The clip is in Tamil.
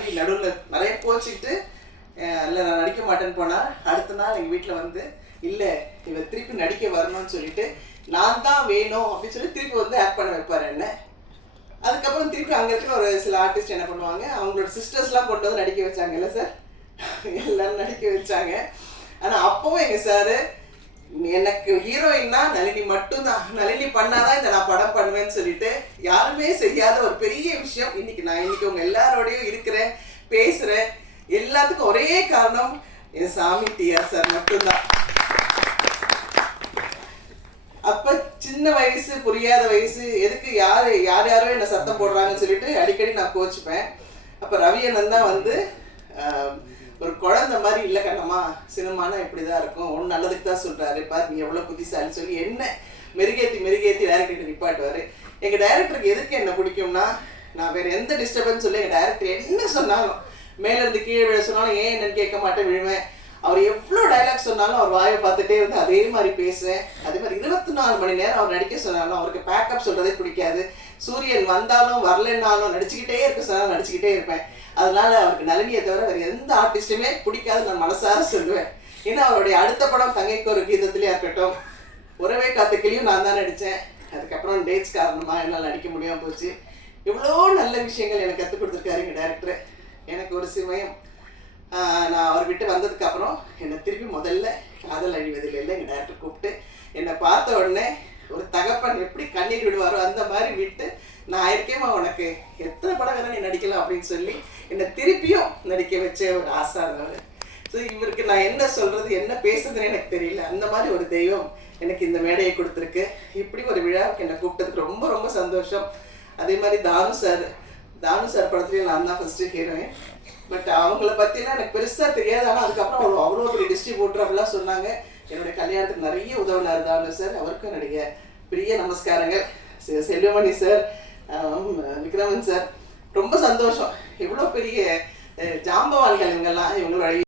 மாதிரி நடுவில் நிறைய கோச்சிக்கிட்டு இல்லை நான் நடிக்க மாட்டேன்னு போனால் அடுத்த நாள் எங்கள் வீட்டில் வந்து இல்லை இவ திருப்பி நடிக்க வரணும்னு சொல்லிட்டு நான் தான் வேணும் அப்படின்னு சொல்லி திருப்பி வந்து ஆக்ட் பண்ண வைப்பார் என்ன. அதுக்கப்புறம் திருப்பி அங்கே இருக்கிற ஒரு சில ஆர்டிஸ்ட் என்ன பண்ணுவாங்க, அவங்களோட சிஸ்டர்ஸ்லாம் கொண்டு வந்து நடிக்க வச்சாங்கல்ல சார், எல்லாரும் நடிக்க வச்சாங்க. ஆனால் அப்பவும் எங்கள் சார் எனக்கு ஹீரோயின்னா நளினி மட்டும்தான், நளினி பண்ணாதான் இந்த நான் படம் பண்ணுவேன்னு சொல்லிட்டு யாருமே செய்யாத ஒரு பெரிய விஷயம். இன்னைக்கு உங்க எல்லாரோடையும் இருக்கிறேன், பேசுறேன். எல்லாத்துக்கும் ஒரே காரணம் என் சாமி டிஆர் சார் மட்டும்தான். அப்ப சின்ன வயசு, புரியாத வயசு, எதுக்கு யாரோ என்ன சத்தம் போடுறாங்கன்னு சொல்லிட்டு அடிக்கடி நான் கோச்சுப்பேன். அப்ப ரவி அண்ணன் தான் வந்து ஒரு குழந்தை மாதிரி இல்லை கண்ணம்மா, சினிமானா இப்படிதான் இருக்கும், ஒன்று நல்லதுக்கு தான் சொல்றாரு, பாரு நீ எவ்வளவு புத்திசாலி சொல்லி என்ன மெருகேத்தி டைரக்டர் நிப்பாட்டுவாரு. எங்க டைரக்டருக்கு எதுக்கு என்ன பிடிக்கும்னா, நான் வேற எந்த டிஸ்டர்பன்ஸ் சொல்லி எங்க டைரக்டர் என்ன சொன்னாலும், மேல இருந்து கீழே விழ சொன்னாலும் ஏன் என்னன்னு கேட்க மாட்டேன், விழுவேன். அவர் எவ்வளோ டைலாக் சொன்னாலும் அவர் வாயை பார்த்துட்டே வந்து அதே மாதிரி பேசுவேன். அதே மாதிரி 24 மணி நேரம் அவர் நடிக்க சொன்னாலும் அவருக்கு பேக்கப் சொல்றதே பிடிக்காது. சூரியன் வந்தாலும் வரலன்னாலும் நடிச்சுக்கிட்டே இருக்க சொன்னாலும் நடிச்சுக்கிட்டே இருப்பேன். அதனால அவருக்கு நளினியை தவிர வேறு எந்த ஆர்டிஸ்ட்டுமே பிடிக்காது நான் மனசார சொல்லுவேன். ஏன்னா அவருடைய அடுத்த படம் தங்கைக்கு ஒரு கீதத்திலேயே இருக்கட்டும், உறவே காத்துக்கிலையும் நான் தான் நடித்தேன். அதுக்கப்புறம் டேட்ஸ் காரணமாக என்னால் நடிக்க முடியாமல் போச்சு. இவ்வளோ நல்ல விஷயங்கள் எனக்கு கற்றுக் கொடுத்துருக்காரு எங்கள் டைரக்டர். எனக்கு ஒரு சிமயம், நான் அவர் விட்டு வந்ததுக்கப்புறம் என்னை திருப்பி முதல்ல காதல் அழிவதில் இல்லை எங்கள் டைரக்டர் கூப்பிட்டு என்னை பார்த்த உடனே ஒரு தகப்பன் எப்படி கண்ணீர் விடுவாரோ அந்த மாதிரி விட்டு, நான் இருக்கேம்மா உனக்கு எத்தனை படம் வேணா நீ நடிக்கலாம் அப்படின்னு சொல்லி என்னை திருப்பியும் நடிக்க வச்ச ஒரு ஆசை இருந்தவர். ஸோ இவருக்கு நான் என்ன சொல்கிறது என்ன பேசுறதுன்னு எனக்கு தெரியல. அந்த மாதிரி ஒரு தெய்வம் எனக்கு இந்த மேடையை கொடுத்துருக்கு. இப்படி ஒரு விழாவுக்கு என்னை கூப்பிட்டதுக்கு ரொம்ப ரொம்ப சந்தோஷம். அதே மாதிரி தானு சார் படத்துலேயும் நான் தான் ஃபஸ்ட்டு ஹீரோயின். பட் அவங்கள பற்றிலாம் எனக்கு பெருசாக தெரியாது. ஆனால் அதுக்கப்புறம் அவர் அவ்வளோ பெரிய டிஸ்ட்ரிபியூட்டர் அப்படிலாம் சொன்னாங்க. என்னுடைய கல்யாணத்துக்கு நிறைய உதவினார் தானு சார், அவருக்கும் என்னுடைய பெரிய நமஸ்காரங்கள். செல்வமணி சார், விக்ரமன் சார், ரொம்ப சந்தோஷம். இவ்வளோ பெரிய ஜாம்பவான்கள் இவங்கெல்லாம், இவங்களோட